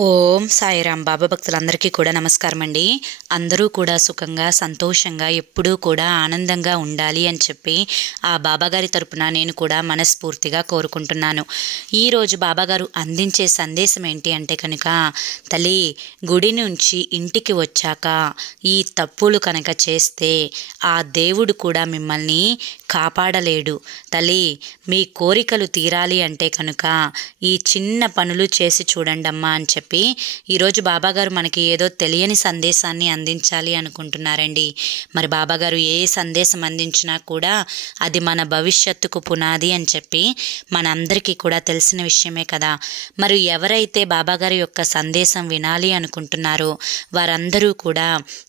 ఓం సాయిరాం బాబా భక్తులందరికీ కూడా నమస్కారం అండి అందరూ కూడా సుఖంగా సంతోషంగా ఎప్పుడూ కూడా ఆనందంగా ఉండాలి అని చెప్పి ఆ బాబాగారి తరపున నేను కూడా మనస్ఫూర్తిగా కోరుకుంటున్నాను. ఈరోజు బాబాగారు అందించే సందేశం ఏంటి అంటే కనుక తల్లి గుడి నుంచి ఇంటికి వచ్చాక ఈ తప్పులు కనుక చేస్తే ఆ దేవుడు కూడా మిమ్మల్ని కాపాడలేడు. తల్లి మీ కోరికలు తీరాలి అంటే కనుక ఈ చిన్న పనులు చేసి చూడండమ్మా అని చెప్పి చెప్పి ఈరోజు బాబాగారు మనకి ఏదో తెలియని సందేశాన్ని అందించాలి అనుకుంటున్నారండి. మరి బాబాగారు ఏ సందేశం అందించినా కూడా అది మన భవిష్యత్తుకు పునాది అని చెప్పి మనందరికీ కూడా తెలిసిన విషయమే కదా. మరి ఎవరైతే బాబాగారి యొక్క సందేశం వినాలి అనుకుంటున్నారో వారందరూ కూడా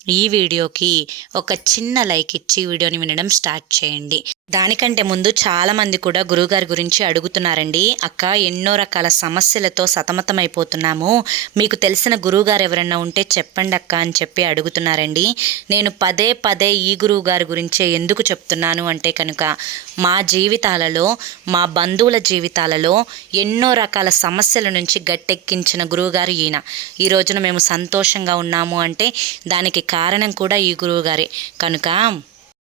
ఈ వీడియోకి ఒక చిన్న లైక్ ఇచ్చి వీడియోని వినడం స్టార్ట్ చేయండి. దానికంటే ముందు చాలామంది కూడా గురువుగారి గురించి అడుగుతున్నారండి. అక్క ఎన్నో రకాల సమస్యలతో సతమతమైపోతున్నాము. మీకు తెలిసిన గురువుగారు ఎవరైనా ఉంటే చెప్పండి అక్క అని చెప్పి అడుగుతున్నారండి. నేను పదే పదే ఈ గురువు గారి గురించే ఎందుకు చెప్తున్నాను అంటే కనుక మా జీవితాలలో మా బంధువుల జీవితాలలో ఎన్నో రకాల సమస్యల నుంచి గట్టెక్కించిన గురువుగారు ఈయన. ఈ రోజున మేము సంతోషంగా ఉన్నాము అంటే దానికి కారణం కూడా ఈ గురువుగారే. కనుక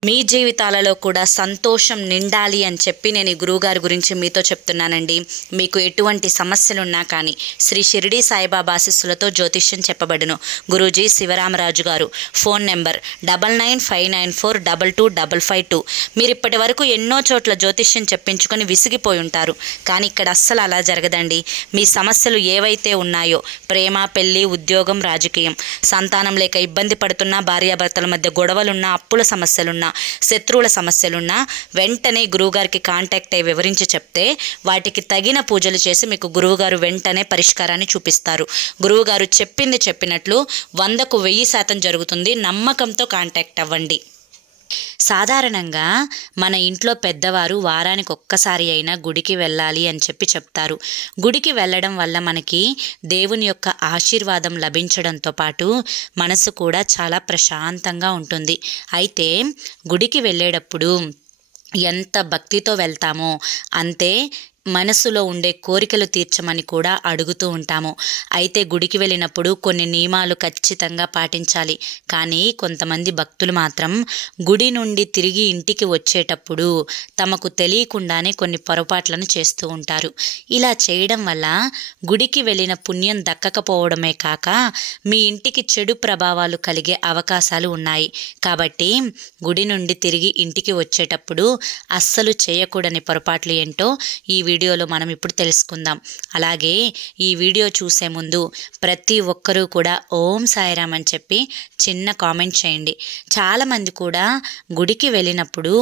మీ జీవితాలలో కూడా సంతోషం నిండాలి అని చెప్పి నేను ఈ గురువుగారి గురించి మీతో చెప్తున్నానండి. మీకు ఎటువంటి సమస్యలున్నా కానీ శ్రీ షిరిడి సాయిబాబా ఆశీస్సులతో జ్యోతిష్యం చెప్పబడును. Guruji Sivaramaraju garu phone number double nine five nine four double two double five two. మీరు ఇప్పటి వరకు ఎన్నో చోట్ల జ్యోతిష్యం చెప్పించుకొని విసిగిపోయి ఉంటారు. కానీ ఇక్కడ అస్సలు అలా జరగదండి. మీ సమస్యలు ఏవైతే ఉన్నాయో ప్రేమ పెళ్ళి ఉద్యోగం రాజకీయం సంతానం లేక ఇబ్బంది పడుతున్నా భార్యాభర్తల మధ్య గొడవలున్నా అప్పుల సమస్యలున్నా శత్రువుల సమస్యలున్నా వెంటనే గురువుగారికి కాంటాక్ట్ అయ్యి వివరించి చెప్తే వాటికి తగిన పూజలు చేసి మీకు గురువుగారు వెంటనే పరిష్కారాన్ని చూపిస్తారు. గురువుగారు చెప్పింది చెప్పినట్లు వందకు వెయ్యి శాతం జరుగుతుంది. నమ్మకంతో కాంటాక్ట్ అవ్వండి. సాధారణంగా మన ఇంట్లో పెద్దవారు వారానికి ఒక్కసారి అయినా గుడికి వెళ్ళాలి అని చెప్పి చెప్తారు. గుడికి వెళ్ళడం వల్ల మనకి దేవుని యొక్క ఆశీర్వాదం లభించడంతో పాటు మనసు కూడా చాలా ప్రశాంతంగా ఉంటుంది. అయితే గుడికి వెళ్ళేటప్పుడు ఎంత భక్తితో వెళ్తామో అంతే మనసులో ఉండే కోరికలు తీర్చమని కూడా అడుగుతూ ఉంటాము. అయితే గుడికి వెళ్ళినప్పుడు కొన్ని నియమాలు ఖచ్చితంగా పాటించాలి. కానీ కొంతమంది భక్తులు మాత్రం గుడి నుండి తిరిగి ఇంటికి వచ్చేటప్పుడు తమకు తెలియకుండానే కొన్ని పొరపాట్లను చేస్తూ ఉంటారు. ఇలా చేయడం వల్ల గుడికి వెళ్ళిన పుణ్యం దక్కకపోవడమే కాక మీ ఇంటికి చెడు ప్రభావాలు కలిగే అవకాశాలు ఉన్నాయి. కాబట్టి గుడి నుండి తిరిగి ఇంటికి వచ్చేటప్పుడు అస్సలు చేయకూడని పొరపాట్లు ఏంటో ఈ వీడియోలో మనం ఇప్పుడు తెలుసుకుందాం. అలాగే ఈ వీడియో చూసే ముందు ప్రతి ఒక్కరూ కూడా ఓం సాయిరామ్ అని చెప్పి చిన్న కామెంట్ చేయండి. చాలామంది కూడా గుడికి వెళ్ళినప్పుడు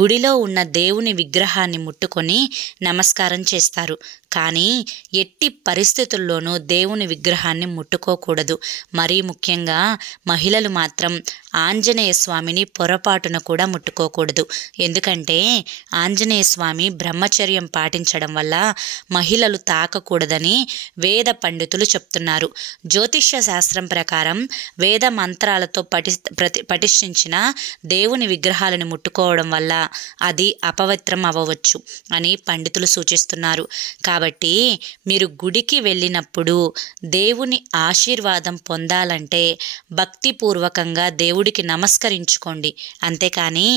గుడిలో ఉన్న దేవుని విగ్రహాన్ని ముట్టుకొని నమస్కారం చేస్తారు. కానీ ఎట్టి పరిస్థితుల్లోనూ దేవుని విగ్రహాన్ని ముట్టుకోకూడదు. మరీ ముఖ్యంగా మహిళలు మాత్రం ఆంజనేయ స్వామిని పొరపాటున కూడా ముట్టుకోకూడదు. ఎందుకంటే ఆంజనేయ స్వామి బ్రహ్మచర్యం ఉపయోగించడం వల్ల మహిళలు తాకకూడదని వేద పండితులు చెప్తున్నారు. జ్యోతిష్య శాస్త్రం ప్రకారం వేద మంత్రాలతో పటి ప్రతి పటిష్ఠించిన దేవుని విగ్రహాలను ముట్టుకోవడం వల్ల అది అపవిత్రం అవ్వవచ్చు అని పండితులు సూచిస్తున్నారు. కాబట్టి మీరు గుడికి వెళ్ళినప్పుడు దేవుని ఆశీర్వాదం పొందాలంటే భక్తిపూర్వకంగా దేవుడికి నమస్కరించుకోండి. అంతేకాని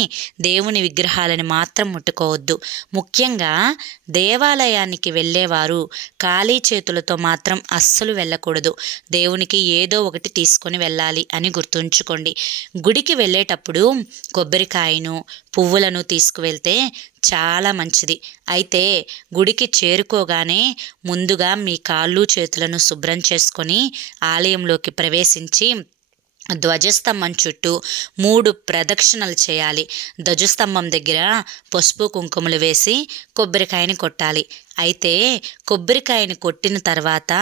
దేవుని విగ్రహాలను మాత్రం ముట్టుకోవద్దు. ముఖ్యంగా దేవాలయానికి వెళ్ళేవారు. ఖాళీ చేతులతో మాత్రం అస్సలు వెళ్ళకూడదు. దేవునికి ఏదో ఒకటి తీసుకొని వెళ్ళాలి అని గుర్తుంచుకోండి. గుడికి వెళ్ళేటప్పుడు కొబ్బరికాయను పువ్వులను తీసుకువెళ్తే చాలా మంచిది. అయితే గుడికి చేరుకోగానే ముందుగా మీ కాళ్ళు చేతులను శుభ్రం చేసుకొని ఆలయంలోకి ప్రవేశించి ధ్వజస్తంభం చుట్టూ మూడు ప్రదక్షిణలు చేయాలి. ధ్వజస్తంభం దగ్గర పసుపు కుంకుమలు వేసి కొబ్బరికాయని కొట్టాలి. అయితే కొబ్బరికాయని కొట్టిన తర్వాత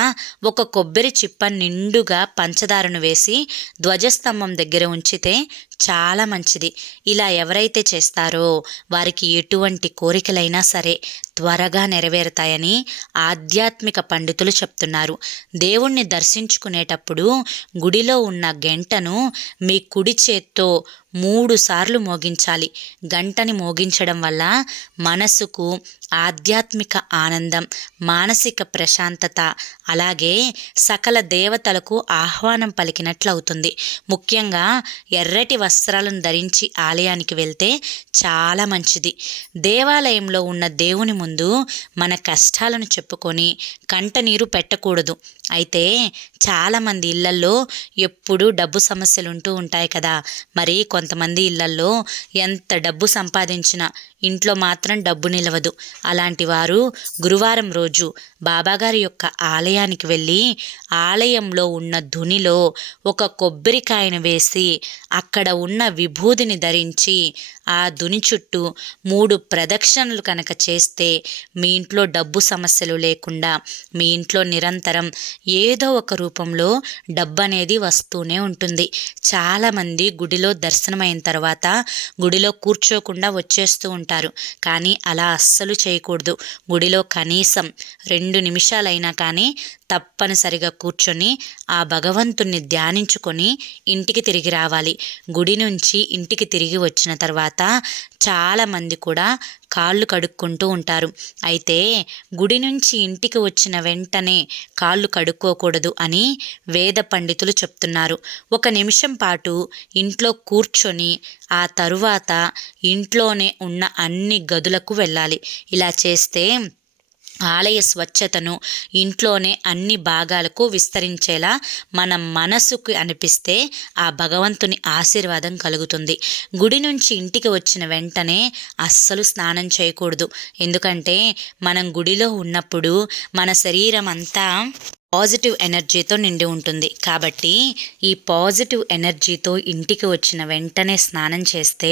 ఒక కొబ్బరి చిప్ప నిండుగా పంచదారను వేసి ధ్వజస్తంభం దగ్గర ఉంచితే చాలా మంచిది. ఇలా ఎవరైతే చేస్తారో వారికి ఎటువంటి కోరికలైనా సరే త్వరగా నెరవేరుతాయని ఆధ్యాత్మిక పండితులు చెప్తున్నారు. దేవుణ్ణి దర్శించుకునేటప్పుడు గుడిలో ఉన్న గంటను మీ కుడి చేత్తో మూడు సార్లు మోగించాలి. గంటని మోగించడం వల్ల మనసుకు ఆధ్యాత్మిక ఆనందం మానసిక ప్రశాంతత అలాగే సకల దేవతలకు ఆహ్వానం పలికినట్లవుతుంది ముఖ్యంగా ఎర్రటి వస్త్రాలను ధరించి ఆలయానికి వెళ్తే చాలా మంచిది. దేవాలయంలో ఉన్న దేవుని ముందు మన కష్టాలను చెప్పుకొని కంటనీరు పెట్టకూడదు. అయితే చాలామంది ఇళ్ళల్లో ఎప్పుడూ డబ్బు సమస్యలు ఉంటూ ఉంటాయి కదా. మరి కొంతమంది ఇళ్ళల్లో ఎంత డబ్బు సంపాదించినా ఇంట్లో మాత్రం డబ్బు నిలవదు. అలాంటి వారు గురువారం రోజు బాబాగారి యొక్క ఆలయానికి వెళ్ళి ఆలయంలో ఉన్న ధునిలో ఒక కొబ్బరికాయను వేసి అక్కడ ఉన్న విభూదిని ధరించి ఆ దుని చుట్టూ మూడు ప్రదక్షిణలు కనుక చేస్తే మీ ఇంట్లో డబ్బు సమస్యలు లేకుండా మీ ఇంట్లో నిరంతరం ఏదో ఒక రూపంలో డబ్బు అనేది వస్తూనే ఉంటుంది. చాలామంది గుడిలో దర్శనమైన తర్వాత గుడిలో కూర్చోకుండా వచ్చేస్తూ ఉంటారు. కానీ అలా అస్సలు చేయకూడదు. గుడిలో కనీసం రెండు నిమిషాలైనా కానీ తప్పనిసరిగా కూర్చొని ఆ భగవంతుణ్ణి ధ్యానించుకొని ఇంటికి తిరిగి రావాలి. గుడి నుంచి ఇంటికి తిరిగి వచ్చిన తర్వాత చాలామంది కూడా కాళ్ళు కడుక్కుంటూ ఉంటారు. అయితే గుడి నుంచి ఇంటికి వచ్చిన వెంటనే కాళ్ళు కడుక్కోకూడదు అని వేద పండితులు చెప్తున్నారు. ఒక నిమిషం పాటు ఇంట్లో కూర్చొని ఆ తరువాత ఇంట్లోనే ఉన్న అన్ని గదులకు వెళ్ళాలి. ఇలా చేస్తే ఆలయ స్వచ్ఛతను ఇంట్లోనే అన్ని భాగాలకు విస్తరించేలా మన మనసుకు అనిపిస్తే ఆ భగవంతుని ఆశీర్వాదం కలుగుతుంది. గుడి నుంచి ఇంటికి వచ్చిన వెంటనే అస్సలు స్నానం చేయకూడదు. ఎందుకంటే మనం గుడిలో ఉన్నప్పుడు మన శరీరం అంతా పాజిటివ్ ఎనర్జీతో నిండి ఉంటుంది. కాబట్టి ఈ పాజిటివ్ ఎనర్జీతో ఇంటికి వచ్చిన వెంటనే స్నానం చేస్తే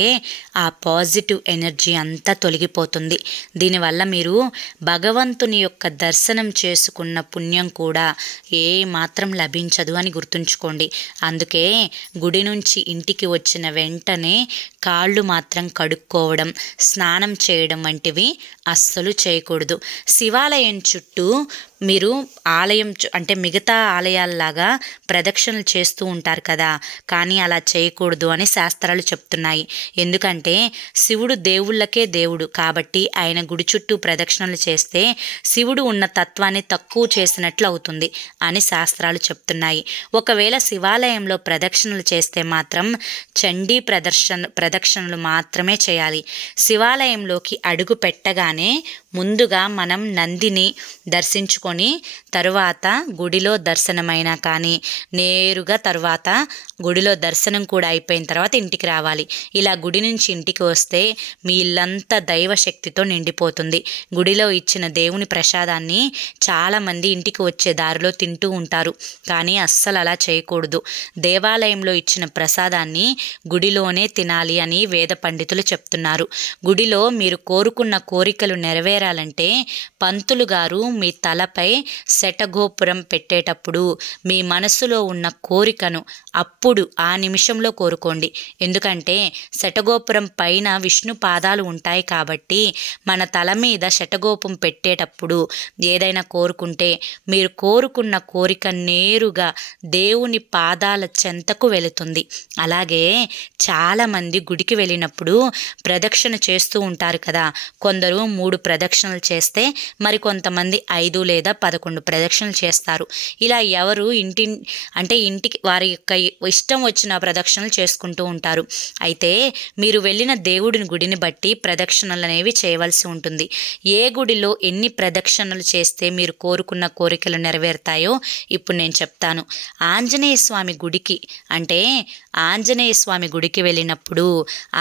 ఆ పాజిటివ్ ఎనర్జీ అంతా తొలగిపోతుంది. దీనివల్ల మీరు భగవంతుని యొక్క దర్శనం చేసుకున్న పుణ్యం కూడా ఏ మాత్రం లభించదు అని గుర్తుంచుకోండి. అందుకే గుడి నుంచి ఇంటికి వచ్చిన వెంటనే కాళ్ళు మాత్రం కడుక్కోవడం స్నానం చేయడం వంటివి అస్సలు చేయకూడదు. శివాలయం చుట్టూ మీరు ఆలయం అంటే మిగతా ఆలయాల్లాగా ప్రదక్షిణలు చేస్తూ ఉంటారు కదా. కానీ అలా చేయకూడదు అని శాస్త్రాలు చెప్తున్నాయి. ఎందుకంటే శివుడు దేవుళ్ళకే దేవుడు కాబట్టి ఆయన గుడి చుట్టూ ప్రదక్షిణలు చేస్తే శివుడు ఉన్న తత్వాన్ని తక్కువ చేసినట్లు అవుతుంది అని శాస్త్రాలు చెప్తున్నాయి. ఒకవేళ శివాలయంలో ప్రదక్షిణలు చేస్తే మాత్రం చండీ ప్రదర్శన ప్రదక్షిణలు మాత్రమే చేయాలి. శివాలయంలోకి అడుగు పెట్టగానే ముందుగా మనం నందిని దర్శించుకొని తరువాత గుడిలో దర్శనమైనా కానీ నేరుగా తర్వాత గుడిలో దర్శనం కూడా అయిపోయిన తర్వాత ఇంటికి రావాలి. ఇలా గుడి నుంచి ఇంటికి వస్తే మీ ఇల్లంతా దైవశక్తితో నిండిపోతుంది. గుడిలో ఇచ్చిన దేవుని ప్రసాదాన్ని చాలామంది ఇంటికి వచ్చే దారిలో తింటూ ఉంటారు. కానీ అస్సలు అలా చేయకూడదు. దేవాలయంలో ఇచ్చిన ప్రసాదాన్ని గుడిలోనే తినాలి అని వేద పండితులు చెప్తున్నారు. గుడిలో మీరు కోరుకున్న కోరికలు నెరవేరాలంటే పంతులు గారు మీ తలపై శటగోపురం పెట్టేటప్పుడు మీ మనసులో ఉన్న కోరికను అప్పుడు ఆ నిమిషంలో కోరుకోండి. ఎందుకంటే శటగోపురం పైన విష్ణు పాదాలు ఉంటాయి కాబట్టి మన తల మీద శటగోపం పెట్టేటప్పుడు ఏదైనా కోరుకుంటే మీరు కోరుకున్న కోరిక నేరుగా దేవుని పాదాల చెంతకు వెళుతుంది. అలాగే చాలామంది గుడికి వెళ్ళినప్పుడు ప్రదక్షిణ చేస్తూ ఉంటారు కదా. కొందరు మూడు ప్రదక్షిణలు చేస్తే మరికొంతమంది ఐదు లేదా పదకొండు ప్రదక్షిణలు చేస్తారు. ఇలా ఎవరు ఇంటి అంటే ఇంటికి వారి యొక్క ఇష్టం వచ్చిన ప్రదక్షిణలు చేసుకుంటూ ఉంటారు. అయితే మీరు వెళ్ళిన దేవుడిని గుడిని బట్టి ప్రదక్షిణలు అనేవి చేయవలసి ఉంటుంది. ఏ గుడిలో ఎన్ని ప్రదక్షిణలు చేస్తే మీరు కోరుకున్న కోరికలు నెరవేరుతాయో ఇప్పుడు నేను చెప్తాను. ఆంజనేయ స్వామి గుడికి అంటే ఆంజనేయ స్వామి గుడికి వెళ్ళినప్పుడు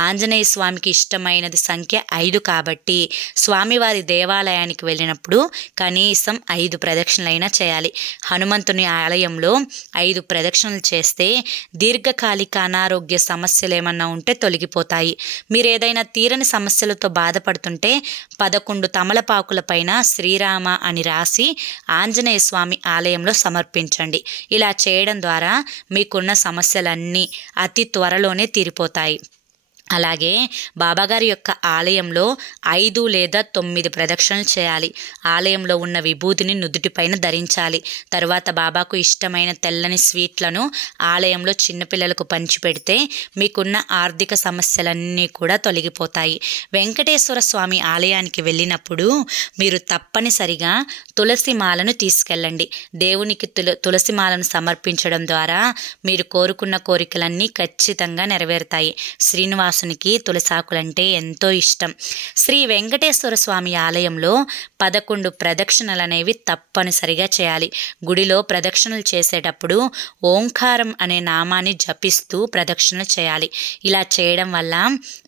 ఆంజనేయ స్వామికి ఇష్టమైనది సంఖ్య ఐదు కాబట్టి స్వామివారి దేవాలయానికి వెళ్ళినప్పుడు కనీసం ఐదు ప్రదక్షిణలైనా చేయాలి. హనుమంతుని ఆలయంలో ఐదు ప్రదక్షిణలు చేస్తే దీర్ఘకాలిక అనారోగ్య సమస్యలు ఏమన్నా ఉంటే తొలగిపోతాయి. మీరు ఏదైనా తీరని సమస్యలతో బాధపడుతుంటే పదకొండు తమలపాకుల పైన శ్రీరామ అని రాసి ఆంజనేయ స్వామి ఆలయంలో సమర్పించండి. ఇలా చేయడం ద్వారా మీకున్న సమస్యలన్నీ అతి త్వరలోనే తీరిపోతాయి. అలాగే బాబాగారి యొక్క ఆలయంలో ఐదు లేదా తొమ్మిది ప్రదక్షిణలు చేయాలి. ఆలయంలో ఉన్న విభూతిని నుదుటిపైన ధరించాలి. తర్వాత బాబాకు ఇష్టమైన తెల్లని స్వీట్లను ఆలయంలో చిన్నపిల్లలకు పంచిపెడితే మీకున్న ఆర్థిక సమస్యలన్నీ కూడా తొలగిపోతాయి. వెంకటేశ్వర స్వామి ఆలయానికి వెళ్ళినప్పుడు మీరు తప్పనిసరిగా తులసి మాలను తీసుకెళ్ళండి. దేవునికి తుల తులసి మాలను సమర్పించడం ద్వారా మీరు కోరుకున్న కోరికలన్నీ ఖచ్చితంగా నెరవేరుతాయి. శ్రీనివాస శ్రీనివాసునికి తులసాకులంటే ఎంతో ఇష్టం. శ్రీ వెంకటేశ్వర స్వామి ఆలయంలో పదకొండు ప్రదక్షిణలు అనేవి తప్పనిసరిగా చేయాలి. గుడిలో ప్రదక్షిణలు చేసేటప్పుడు ఓంకారం అనే నామాన్ని జపిస్తూ ప్రదక్షిణలు చేయాలి. ఇలా చేయడం వల్ల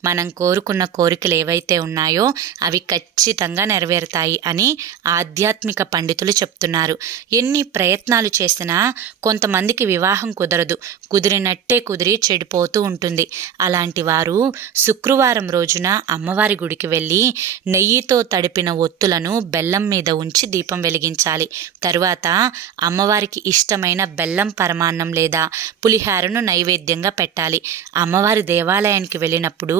మనం కోరుకున్న కోరికలు ఏవైతే ఉన్నాయో అవి ఖచ్చితంగా నెరవేరుతాయి అని ఆధ్యాత్మిక పండితులు చెప్తున్నారు. ఎన్ని ప్రయత్నాలు చేసినా కొంతమందికి వివాహం కుదరదు. కుదిరినట్టే కుదిరి చెడిపోతూ ఉంటుంది. అలాంటి వారు శుక్రవారం రోజున అమ్మవారి గుడికి వెళ్ళి నెయ్యితో తడిపిన ఒత్తులను బెల్లం మీద ఉంచి దీపం వెలిగించాలి. తరువాత అమ్మవారికి ఇష్టమైన బెల్లం పరమాన్నం లేదా పులిహారను నైవేద్యంగా పెట్టాలి. అమ్మవారి దేవాలయానికి వెళ్ళినప్పుడు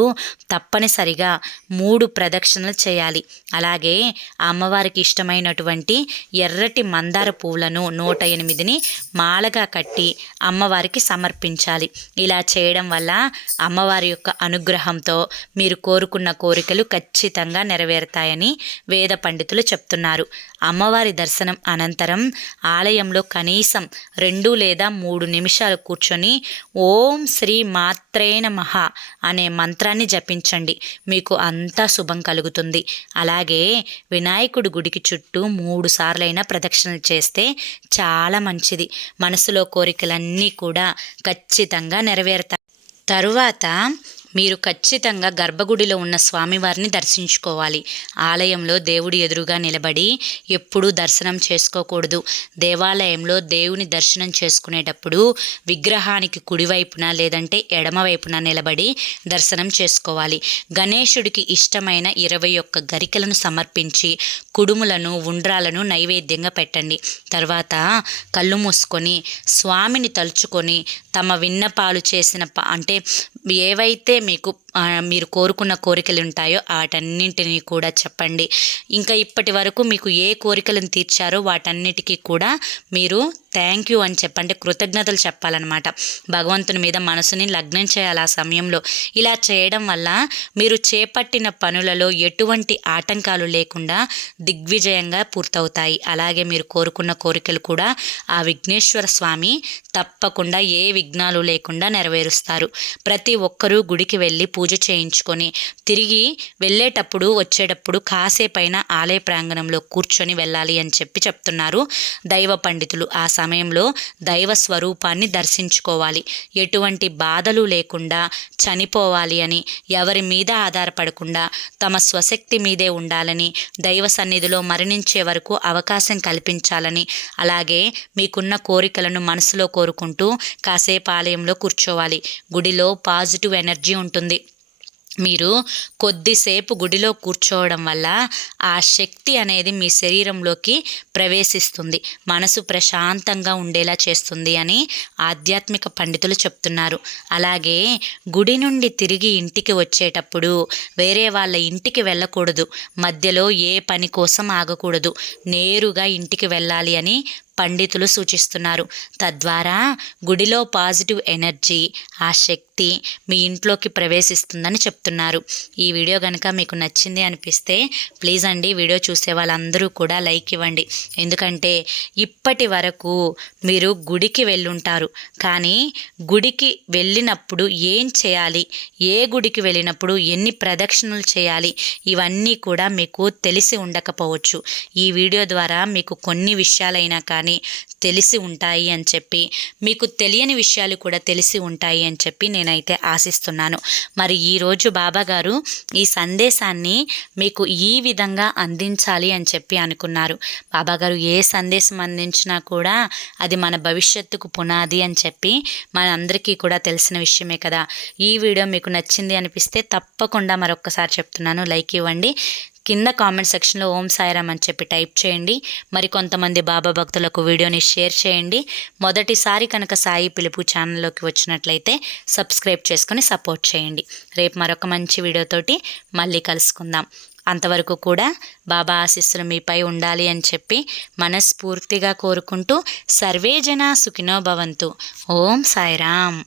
తప్పనిసరిగా మూడు ప్రదక్షిణలు చేయాలి. అలాగే అమ్మవారికి ఇష్టమైనటువంటి ఎర్రటి మందార పువ్వులను నూట ఎనిమిదిని మాలగా కట్టి అమ్మవారికి సమర్పించాలి. ఇలా చేయడం వల్ల అమ్మవారి యొక్క అనుగ్రహంతో మీరు కోరుకున్న కోరికలు ఖచ్చితంగా నెరవేరుతాయని వేద పండితులు చెప్తున్నారు. అమ్మవారి దర్శనం అనంతరం ఆలయంలో కనీసం రెండు లేదా మూడు నిమిషాలు కూర్చొని ఓం శ్రీ మాత్రేన మహా అనే మంత్రాన్ని జపించండి. మీకు అంతా శుభం కలుగుతుంది. అలాగే వినాయకుడి గుడికి చుట్టూ మూడు సార్లైనా ప్రదక్షిణలు చేస్తే చాలా మంచిది. మనసులో కోరికలన్నీ కూడా ఖచ్చితంగా నెరవేరుతాయి. తరువాత మీరు ఖచ్చితంగా గర్భగుడిలో ఉన్న స్వామివారిని దర్శించుకోవాలి. ఆలయంలో దేవుడి ఎదురుగా నిలబడి ఎప్పుడూ దర్శనం చేసుకోకూడదు. దేవాలయంలో దేవుని దర్శనం చేసుకునేటప్పుడు విగ్రహానికి కుడివైపున లేదంటే ఎడమవైపున నిలబడి దర్శనం చేసుకోవాలి. గణేశుడికి ఇష్టమైన ఇరవై ఒక్క గరికలను సమర్పించి కుడుములను ఉండ్రాలను నైవేద్యంగా పెట్టండి. తర్వాత కళ్ళు మూసుకొని స్వామిని తలుచుకొని తమ విన్నపాలు చేసిన అంటే ఏవైతే మీకు మీరు కోరుకున్న కోరికలు ఉంటాయో వాటన్నింటినీ కూడా చెప్పండి. ఇంకా ఇప్పటి వరకు మీకు ఏ కోరికలను తీర్చారో వాటన్నిటికీ కూడా మీరు థ్యాంక్ యూ అని చెప్పంటే కృతజ్ఞతలు చెప్పాలన్నమాట. భగవంతుని మీద మనసుని లగ్నం చేయాలి ఆ సమయంలో. ఇలా చేయడం వల్ల మీరు చేపట్టిన పనులలో ఎటువంటి ఆటంకాలు లేకుండా దిగ్విజయంగా పూర్తవుతాయి. అలాగే మీరు కోరుకున్న కోరికలు కూడా ఆ విఘ్నేశ్వర స్వామి తప్పకుండా ఏ విఘ్నాలు లేకుండా నెరవేరుస్తారు. ప్రతి ఒక్కరూ గుడికి వెళ్ళి పూజ పూజ చేయించుకొని తిరిగి వెళ్ళేటప్పుడు వచ్చేటప్పుడు కాసేపైన ఆలయ ప్రాంగణంలో కూర్చొని వెళ్ళాలి అని చెప్పి చెప్తున్నారు దైవ పండితులు. ఆ సమయంలో దైవ స్వరూపాన్ని దర్శించుకోవాలి. ఎటువంటి బాధలు లేకుండా చనిపోవాలి అని ఎవరి మీద ఆధారపడకుండా తమ స్వశక్తి మీదే ఉండాలని దైవ సన్నిధిలో మరణించే వరకు అవకాశం కల్పించాలని అలాగే మీకున్న కోరికలను మనసులో కోరుకుంటూ కాసేపు ఆలయంలో కూర్చోవాలి. గుడిలో పాజిటివ్ ఎనర్జీ ఉంటుంది. మీరు కొద్దిసేపు గుడిలో కూర్చోవడం వల్ల ఆ శక్తి అనేది మీ శరీరంలోకి ప్రవేశిస్తుంది. మనసు ప్రశాంతంగా ఉండేలా చేస్తుంది అని ఆధ్యాత్మిక పండితులు చెప్తున్నారు. అలాగే గుడి నుండి తిరిగి ఇంటికి వచ్చేటప్పుడు వేరే వాళ్ళ ఇంటికి వెళ్ళకూడదు. మధ్యలో ఏ పని కోసం ఆగకూడదు. నేరుగా ఇంటికి వెళ్ళాలి అని పండితులు సూచిస్తున్నారు. తద్వారా గుడిలో పాజిటివ్ ఎనర్జీ ఆ శక్తి మీ ఇంట్లోకి ప్రవేశిస్తుందని చెప్తున్నారు. ఈ వీడియో కనుక మీకు నచ్చింది అనిపిస్తే ప్లీజ్ అండి వీడియో చూసే వాళ్ళందరూ కూడా లైక్ ఇవ్వండి. ఎందుకంటే ఇప్పటి వరకు మీరు గుడికి వెళ్ళుంటారు. కానీ గుడికి వెళ్ళినప్పుడు ఏం చేయాలి? ఏ గుడికి వెళ్ళినప్పుడు ఎన్ని ప్రదక్షిణలు చేయాలి? ఇవన్నీ కూడా మీకు తెలిసి ఉండకపోవచ్చు. ఈ వీడియో ద్వారా మీకు కొన్ని విషయాలైనా కానీ కానీ తెలిసి ఉంటాయి అని చెప్పి మీకు తెలియని విషయాలు కూడా తెలిసి ఉంటాయి అని చెప్పి నేనైతే ఆశిస్తున్నాను. మరి ఈరోజు బాబా గారు ఈ సందేశాన్ని మీకు ఈ విధంగా అందించాలి అని చెప్పి అనుకున్నారు. బాబా గారు ఏ సందేశం అందించినా కూడా అది మన భవిష్యత్తుకు పునాది అని చెప్పి మనందరికీ కూడా తెలిసిన విషయమే కదా. ఈ వీడియో మీకు నచ్చింది అనిపిస్తే తప్పకుండా మరొక్కసారి చెప్తున్నాను. లైక్ ఇవ్వండి. కింద కామెంట్ సెక్షన్లో ఓం సాయిరామ్ అని చెప్పి టైప్ చేయండి. మరి కొంతమంది బాబా భక్తులకు వీడియోని షేర్ చేయండి. మొదటిసారి కనుక సాయి పిలుపు ఛానల్లోకి వచ్చినట్లయితే సబ్స్క్రైబ్ చేసుకొని సపోర్ట్ చేయండి. రేపు మరొక మంచి వీడియోతోటి మళ్ళీ కలుసుకుందాం. అంతవరకు కూడా బాబా ఆశీస్సులు మీపై ఉండాలి అని చెప్పి మనస్ఫూర్తిగా కోరుకుంటూ సర్వే జన సుఖినో భవంతు. ఓం సాయిరామ్.